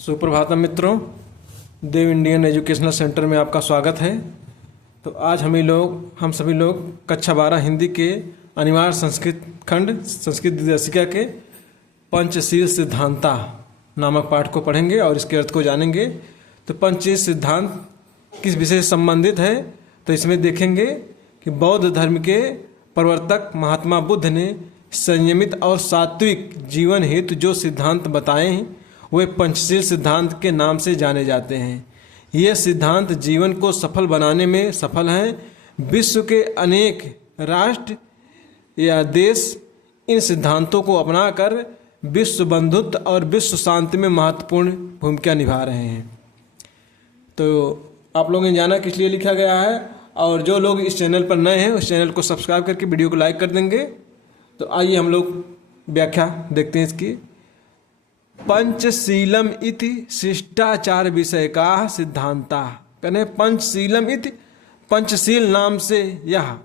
सुप्रभातम मित्रों, देव Indian educational centre में आपका स्वागत है। तो आज हम सभी लोग कक्षा 12 हिंदी के अनिवार्य संस्कृत खंड संस्कृत दिवसिका के पंचशील सिद्धांता नामक पाठ को पढ़ेंगे और इसके अर्थ को जानेंगे। तो पंचशील सिद्धांत किस विषय से संबंधित है, तो इसमें देखेंगे कि बौद्ध धर्म के प्रवर्तक महात्मा बुद्ध ने संयमित और सात्विक जीवन हेतु जो सिद्धांत बताए हैं वे पंचशील सिद्धांत के नाम से जाने जाते हैं। ये सिद्धांत जीवन को सफल बनाने में सफल हैं। विश्व के अनेक राष्ट्र या देश इन सिद्धांतों को अपनाकर विश्व बंधुत्व और विश्व शांति में महत्वपूर्ण भूमिका निभा रहे हैं। तो आप लोगों ने जाना किस लिए लिखा गया है, और जो लोग इस चैनल पर नए हैं उस चैनल को सब्सक्राइब करके वीडियो को लाइक कर देंगे। तो आइए हम लोग व्याख्या देखते हैं इसकी। पंचशीलम इति शिष्टाचार विषय का सिद्धांता, कहने पंचशीलम इति पंचशील नाम से यह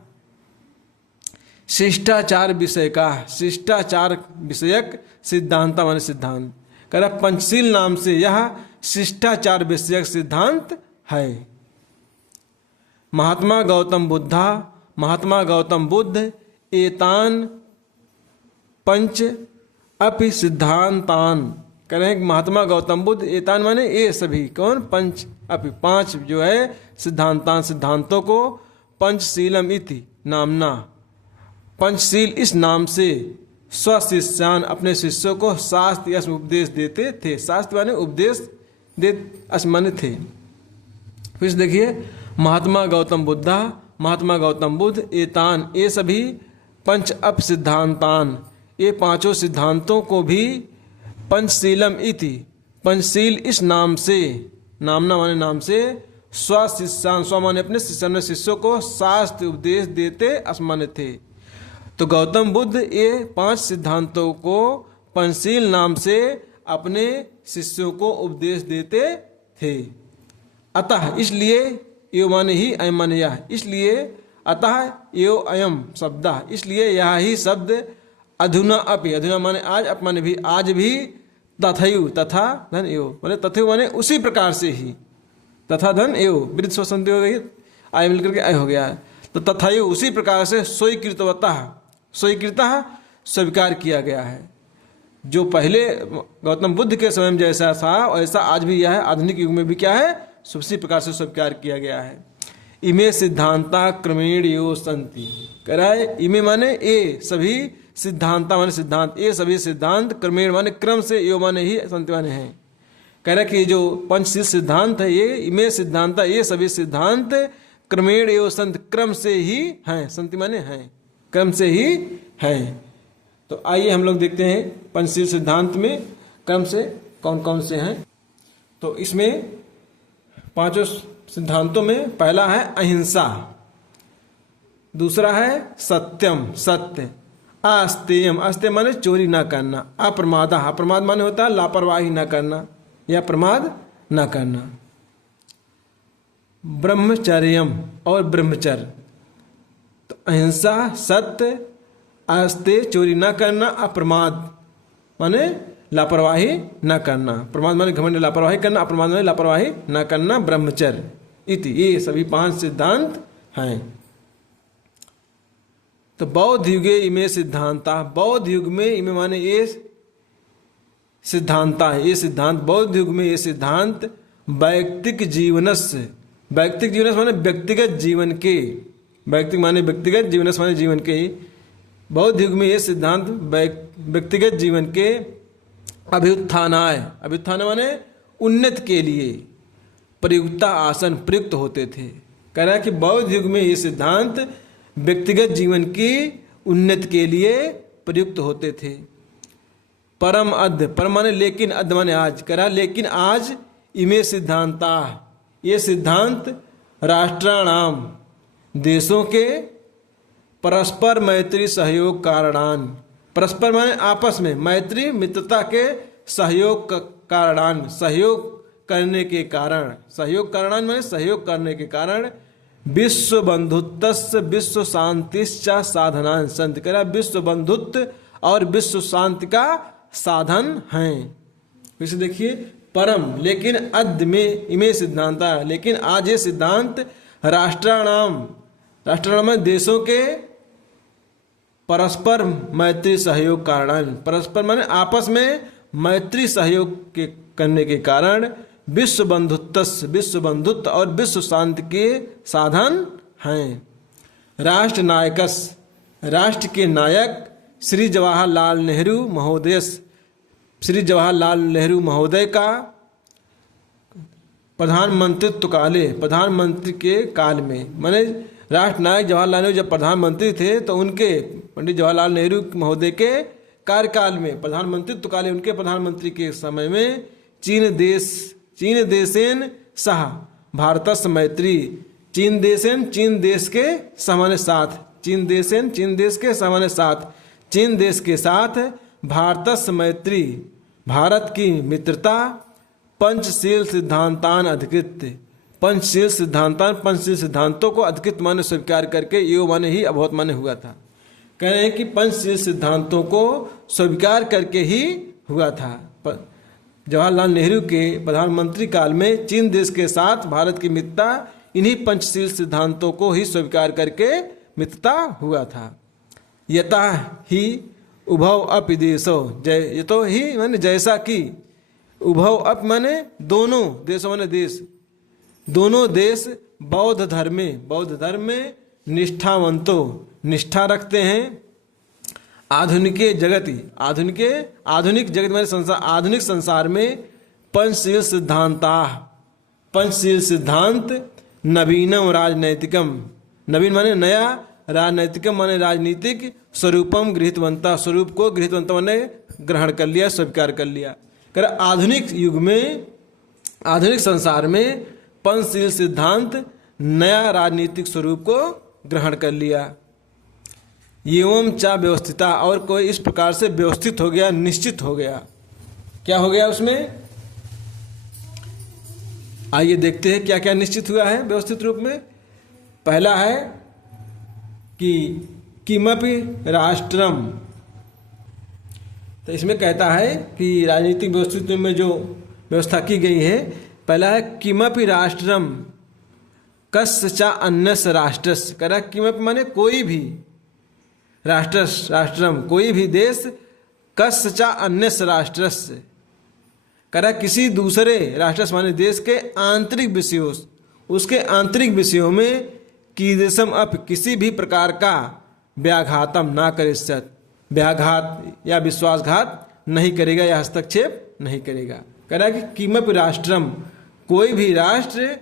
शिष्टाचार विषय का शिष्टाचार विषयक सिद्धांता माने सिद्धांत, कह रहा पंचशील नाम से यह शिष्टाचार विषयक सिद्धांत है। महात्मा गौतम बुद्ध एतान पंच अपि सिद्धांतान, कह रहे हैं महात्मा गौतम बुद्ध एतान माने ये सभी कौन पंच अपि पांच जो है सिद्धांतान सिद्धांतों को पंचशीलम इति नामना पंचशील इस नाम से स्वशिष्यान अपने शिष्यों को शास्त्र यश उपदेश देते थे। शास्त्र माने उपदेश दे माने थे। फिर देखिए महात्मा गौतम बुद्ध एतान ये सभी पंच अप सिद्धांतान ये पांचों सिद्धांतों को भी पंचशीलम इति पंचशील इस नाम से नामना माने नाम से स्वशिष्यान स्व माने अपने शिष्यों को शास्त्र उपदेश देते असमान्य थे। तो गौतम बुद्ध ये पांच सिद्धांतों को पंचशील नाम से अपने शिष्यों को उपदेश देते थे। अतः इसलिए यो माने ही अयम माने यह, इसलिए अतः यो अयम शब्द इसलिए यह ही शब्द अधुना अपि अधुना माने आज अप माने भी आज भी तथयु तथा धन एव माने तथयु माने उसी प्रकार से ही तथा धन एव वृद्ध स्वसंति हो गई आय मिलकर के आय हो गया। तो तथयु उसी प्रकार से स्वीकृतः स्वीकार किया गया है। जो पहले गौतम बुद्ध के समय में जैसा था वैसा आज भी यह है, आधुनिक युग में भी क्या है उसी प्रकार से स्वीकार किया गया है। इमे सिद्धांता क्रमेण यो संति, कह रहा है इमे माने ये सभी सिद्धांता माने सिद्धांत ये सभी सिद्धांत क्रमेण माने क्रम से यो माने ही संति माने हैं। कह रहा है कि जो पंचशील सिद्धांत है ये इमे सिद्धांता ये सभी सिद्धांत क्रमेण यो संत क्रम से ही हैं, संति माने हैं क्रम से ही हैं। तो आइए हम लोग देखते हैं पंचशील सिद्धांत में क्रम से कौन कौन से हैं। तो इसमें पांचों सिद्धांतों में पहला है अहिंसा, दूसरा है सत्यम सत्य, आस्तेयम आस्तेय माने चोरी ना करना, अप्रमाद अप्रमाद माने होता है लापरवाही ना करना या प्रमाद ना करना, ब्रह्मचर्यम और ब्रह्मचर्य। तो अहिंसा सत्य आस्तेय चोरी ना करना, अप्रमाद माने लापरवाही ना करना, प्रमाद माने घमंड लापरवाही करना, अप्रमाद माने लापरवाही ना करना, ब्रह्मचर्य इति ये सभी पांच सिद्धांत हैं। तो बौद्ध युगे इमे सिद्धांता, बौद्ध युग में इमे माने ये सिद्धांता है, ये सिद्धांत बौद्ध युग में ये सिद्धांत वैयक्तिक जीवनस्य माने व्यक्तिगत जीवन के, वैयक्तिक माने व्यक्तिगत जीवनस्य माने जीवन के, बौद्ध युग में ये सिद्धांत व्यक्तिगत जीवन के अभ्युत्थान माने उन्नति के लिए प्रयुक्ता आसन प्रयुक्त होते थे। कह रहा है कि बौद्ध युग में ये सिद्धांत व्यक्तिगत जीवन की उन्नति के लिए प्रयुक्त होते थे। परम माने लेकिन अद्य माने आज, कह रहा लेकिन आज इमे सिद्धांता ये सिद्धांत राष्ट्राणाम देशों के परस्पर मैत्री सहयोग कारणान, परस्पर माने आपस में मैत्री मित्रता के सहयोग कारणान सहयोग करने के कारण, सहयोग कारणान माने सहयोग करने के कारण विश्व बंधुत्व विश्व शांतिश्च साधनान संत, कह रहा विश्व बंधुत्व और विश्व शांति का साधन हैं। फिर से देखिए परम लेकिन अद्य में इमे सिद्धांता, लेकिन आज ये सिद्धांत राष्ट्राणाम में देशों के परस्पर मैत्री सहयोग कारण, परस्पर माने आपस में मैत्री सहयोग के करने के कारण विश्व बंधुत्व और विश्व शांति के साधन हैं। राष्ट्र नायकस, राष्ट्र के नायक श्री जवाहरलाल नेहरू महोदय का प्रधानमंत्री के काल में, माने राष्ट्र नायक जवाहरलाल नेहरू जब प्रधानमंत्री थे तो उनके पंडित जवाहरलाल नेहरू महोदय के कार्यकाल में, प्रधानमंत्रित्व काल उनके प्रधानमंत्री के समय में चीन देशेन सह भारतस्य मैत्री, चीन देश के सामान्य साथ, चीन देश के साथ भारतस्य मैत्री, भारत की मित्रता पंचशील सिद्धांतान अधिकृत, पंचशील सिद्धांतों को अधिकृत माने स्वीकार करके, यो माने ही अभूत माने हुआ था। कह रहे हैं कि पंचशील सिद्धांतों को स्वीकार करके ही हुआ था। जवाहरलाल नेहरू के प्रधानमंत्री काल में चीन देश के साथ भारत की मित्रता इन्हीं पंचशील सिद्धांतों को ही स्वीकार करके मित्रता हुआ था। यथा ही उभव अपि देशो, यतो ही माने जैसा कि, उभव अप माने दोनों, देशों माने देश, दोनों देश बौद्ध धर्म में निष्ठावंतो, निष्ठा रखते हैं। आधुनिक जगत माने आधुनिक संसार में पंचशील सिद्धांत नवीनम राजनैतिकम, नवीन माने नया, राजनैतिकम माने राजनीतिक, स्वरूपम गृहीतवंता, स्वरूप को गृहीतवंता माने ग्रहण कर लिया, स्वीकार कर लिया। कर आधुनिक युग में, आधुनिक संसार में पंचशील सिद्धांत नया राजनीतिक स्वरूप को ग्रहण कर लिया। एवं चा व्यवस्थिता, और कोई इस प्रकार से व्यवस्थित हो गया, निश्चित हो गया। क्या हो गया उसमें? आइए देखते हैं क्या क्या निश्चित हुआ है व्यवस्थित रूप में। पहला है कि किमपि राष्ट्रम, तो इसमें कहता है कि राजनीतिक व्यवस्थित में जो व्यवस्था की गई है, पहला है किमपि राष्ट्रम कस्चा अन्यस राष्ट्रस, कह रहा किमपि माने कोई भी, राष्ट्रम कोई भी देश, कस्चा अन्यस राष्ट्रस कह रहा किसी दूसरे राष्ट्र माने देश के आंतरिक विषयों, उसके आंतरिक विषयों में कीदृशम अप किसी भी प्रकार का व्याघातम ना करिष्यत, व्याघात या विश्वासघात नहीं करेगा या हस्तक्षेप नहीं करेगा। कह रहा कि किमपि राष्ट्रम कोई भी राष्ट्र,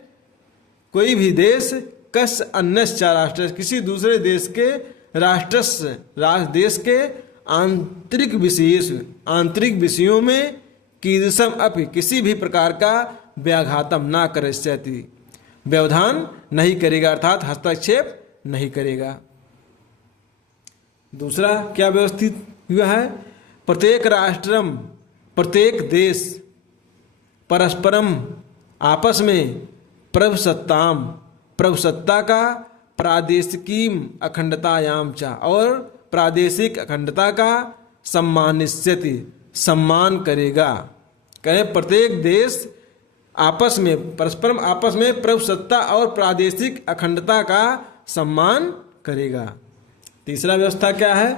कोई भी देश, कस अन्यश्च राष्ट्र किसी दूसरे देश के देश के आंतरिक विषयों में कीदृशम अपि किसी भी प्रकार का व्याघातम ना करिष्यति, व्यवधान नहीं करेगा, अर्थात हस्तक्षेप नहीं करेगा। दूसरा क्या व्यवस्थित हुआ है? प्रत्येक राष्ट्रम, प्रत्येक देश, परस्परम आपस में, प्रभुसत्ता का, प्रादेशिकीम अखंडतायाम चा, और प्रादेशिक अखंडता का सम्मानिष्यति, सम्मान करेगा। कहें प्रत्येक देश आपस में, परस्परम आपस में प्रभुसत्ता और प्रादेशिक अखंडता का सम्मान करेगा। तीसरा व्यवस्था क्या है?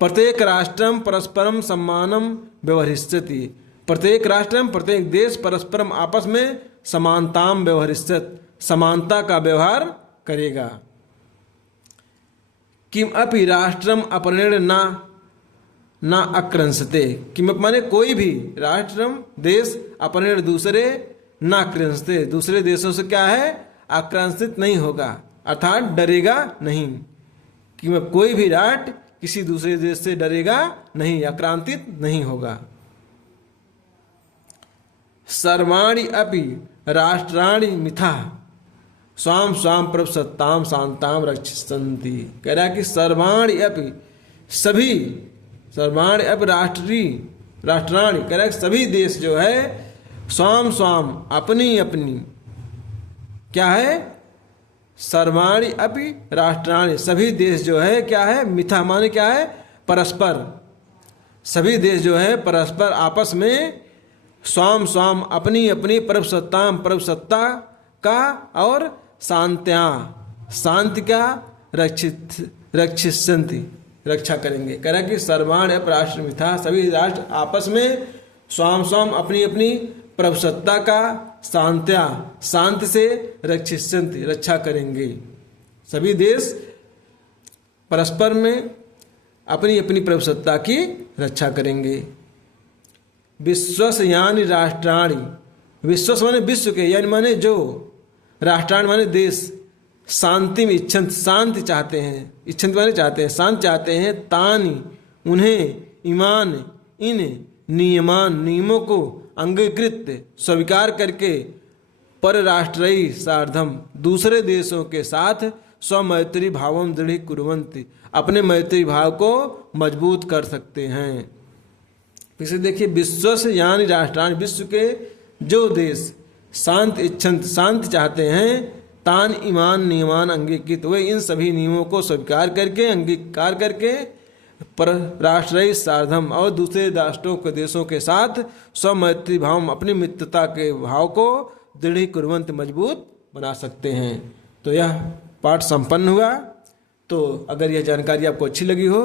प्रत्येक राष्ट्रम परस्परम सम्मानम व्यवहरिष्यति, प्रत्येक राष्ट्रम प्रत्येक देश परस्परम आपस में समानताम व्यवहरिष्यत, समानता का व्यवहार करेगा। किम अपि राष्ट्रम अपरेण ना आक्रंसते, किम माने कोई भी राष्ट्रम देश अपरेण दूसरे ना आक्रंसते, दूसरे देशों से क्या है? आक्रांतित नहीं होगा, अर्थात डरेगा नहीं। कि कोई भी राष्ट्र किसी दूसरे देश से डरेगा नहीं, आक्रांतित नहीं होगा। सर्वाणि अपि राष्ट्राणि मिथा स्वाम स्वाम प्रभुसत्ताम शांताम रक्षन्ति, कह रहा कि सर्वाणि अपि सभी, सर्वाणि अपि राष्ट्राणि कह रहा सभी देश जो है, स्वाम स्वाम अपनी अपनी, क्या है? सर्वाणि अपि राष्ट्राणि सभी देश जो है क्या है? मिथा माने क्या है? परस्पर, सभी देश जो है परस्पर आपस में स्वाम स्वाम अपनी अपनी परमसत्ताम परमसत्ता का, और शांत्या शांति का रक्षिष्यन्ति रक्षा करेंगे। कह रहा कि सर्वाण अपराष्ट्र मिथा, सभी राष्ट्र आपस में स्वाम स्वाम अपनी अपनी प्रभुसत्ता का शांत्या शांति से रक्षिष्यन्ति रक्षा करेंगे। सभी देश परस्पर में अपनी अपनी प्रभुसत्ता की रक्षा करेंगे। विश्वस यानी राष्ट्राणी, विश्वस माने विश्व के, यानी माने जो, राष्ट्राणी माने देश, शांति में इच्छन्त शांति चाहते हैं, इच्छन्त माने चाहते हैं, शांति चाहते हैं, तानी उन्हें, ईमान इन नियमान नियमों को अंगीकृत स्वीकार करके, परराष्ट्रीय सार्धम जदूसरे देशों के साथ स्वमैत्री भावम दृढ़ कुर्वन्ति अपने मैत्री भाव को मजबूत कर सकते हैं। इसे देखिए, विश्वस यानी राष्ट्राण, विश्व के जो देश शांति इच्छन्त शांति चाहते हैं, तान ईमान नियमान अंगीकृत, वे इन सभी नियमों को स्वीकार करके अंगीकार करके पर राष्ट्रीय सार्धम और दूसरे राष्ट्रों के देशों के साथ स्वमैत्री भाव अपनी मित्रता के भाव को दृढ़ कुर्वन्त मजबूत बना सकते हैं। तो यह पाठ संपन्न हुआ। तो अगर यह जानकारी आपको अच्छी लगी हो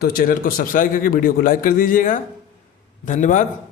तो चैनल को सब्सक्राइब करके वीडियो को लाइक कर दीजिएगा। धन्यवाद।